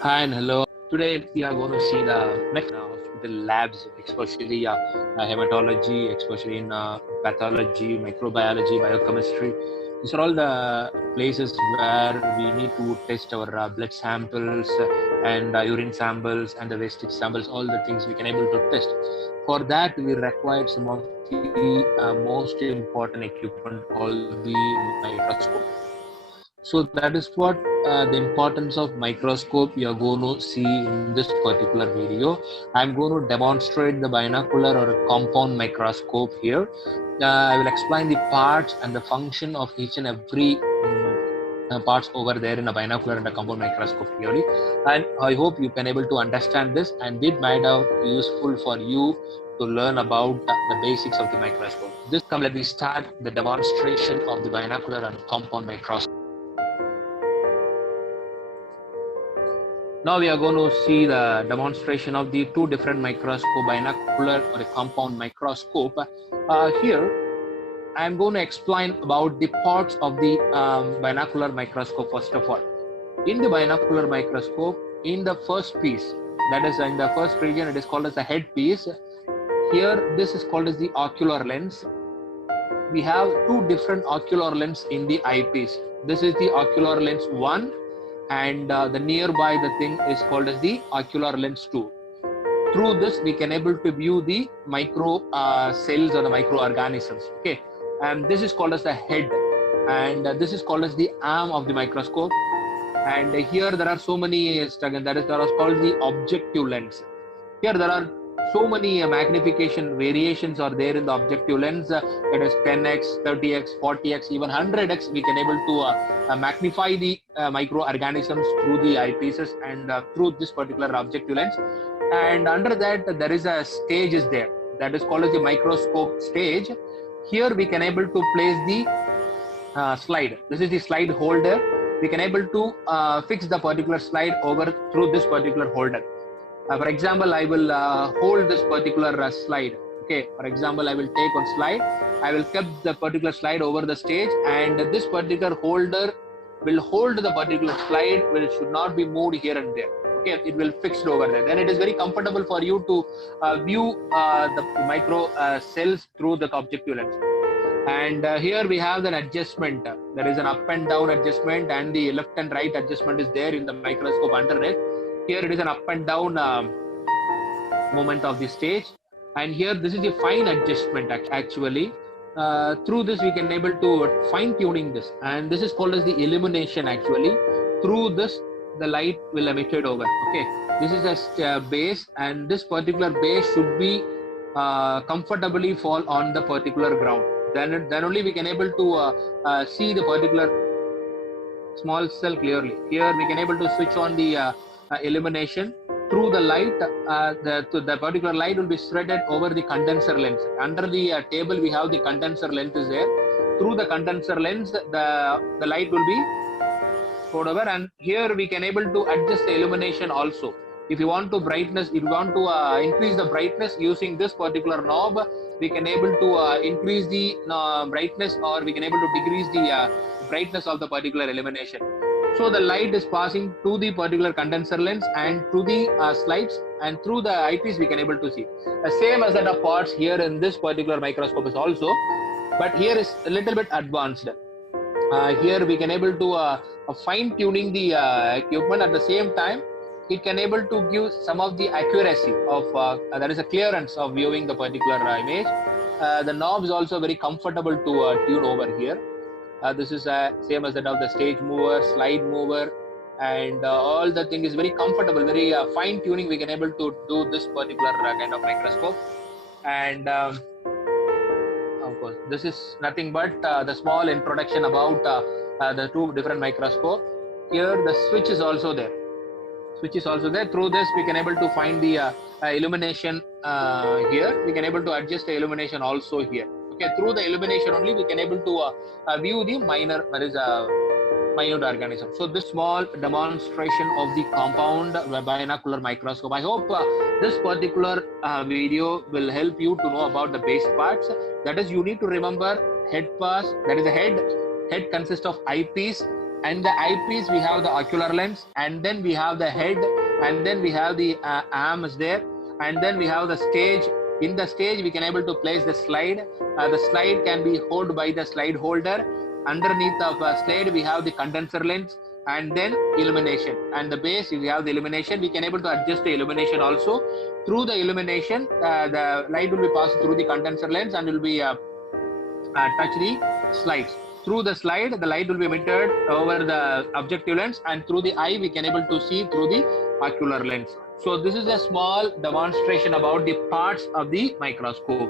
Hi and hello. Today we are going to see the next hospital labs, especially hematology, especially in pathology, microbiology, biochemistry. These are all the places where we need to test our blood samples and urine samples and the wastage samples, all the things we can able to test. For that, we require some of the most important equipment called the microscope. So that is what the importance of microscope you are going to see in this particular video. I'm going to demonstrate the binocular or a compound microscope here. I will explain the parts and the function of each and every parts over there in a binocular and a compound microscope clearly. And I hope you can able to understand this and it might have useful for you to learn about the basics of the microscope. This come let me start the demonstration of the binocular and compound microscope. Now we are going to see the demonstration of the two different microscope, binocular or a compound microscope. Here, I am going to explain about the parts of the binocular microscope first of all. In the binocular microscope, in the first piece, that is in the first region, it is called as the head piece. Here, this is called as the ocular lens. We have two different ocular lens in the eyepiece. This is the ocular lens 1 and the nearby the thing is called as the ocular lens 2. Through this we can able to view the micro cells or the microorganisms. Okay, and this is called as the head, and this is called as the arm of the microscope. And here there are so many that is called the objective lens. Here there are so many magnification variations are there in the objective lens. It is 10x, 30x, 40x, even 100x. We can able to magnify the microorganisms through the eyepieces and through this particular objective lens. And under that there is a stage is there that is called as the microscope stage. Here we can able to place the slide. This is the slide holder. We can able to fix the particular slide over through this particular holder. For example, I will hold this particular slide. Okay, for example, I will take one slide. I will keep the particular slide over the stage, and this particular holder will hold the particular slide, which should not be moved here and there. Okay, it will fix it over there. Then it is very comfortable for you to view the micro cells through the objective lens. And here we have an adjustment. There is an up and down adjustment, and the left and right adjustment is there in the microscope under it. Here it is an up and down movement of the stage, and here this is a fine adjustment actually. Through this we can able to fine tuning this, and this is called as the illumination actually. Through this the light will emitted over. Okay, this is a base, and this particular base should be comfortably fall on the particular ground. Then only we can able to see the particular small cell clearly. Here we can able to switch on the illumination. Through the light, the particular light will be threaded over the condenser lens. Under the table we have the condenser lens is there. Through the condenser lens the light will be poured over, and here we can able to adjust the illumination also. If you want to brightness, if you want to increase the brightness using this particular knob, we can able to increase the brightness, or we can able to decrease the brightness of the particular illumination. So the light is passing to the particular condenser lens and to the slides, and through the eyepiece we can able to see. The same as that of parts here in this particular microscope is also, but here is a little bit advanced. Here we can able to fine tuning the equipment. At the same time it can able to give some of the accuracy of there is a clearance of viewing the particular image. The knob is also very comfortable to tune over here. This is same as that of the stage mover, slide mover, and all the thing is very comfortable, very fine tuning. We can able to do this particular kind of microscope. And of course this is nothing but the small introduction about the two different microscope. Here the switch is also there. Through this we can able to find the illumination. Here we can able to adjust the illumination also here. Okay, through the illumination only we can able to view the minute organism. So this small demonstration of the compound binocular microscope. I hope this particular video will help you to know about the base parts. That is, you need to remember head pass. That is the head. Head consists of eyepiece, And the eyepiece, we have the ocular lens, and then we have the head, and then we have the arms there, and then we have the stage. In the stage, we can able to place the slide. The slide can be held by the slide holder. Underneath of slide, we have the condenser lens, and then illumination. And the base, we have the illumination. We can able to adjust the illumination also. Through the illumination, the light will be passed through the condenser lens and will be touch the slides. Through the slide, the light will be emitted over the objective lens, and through the eye, we can able to see through the ocular lens. So this is a small demonstration about the parts of the microscope.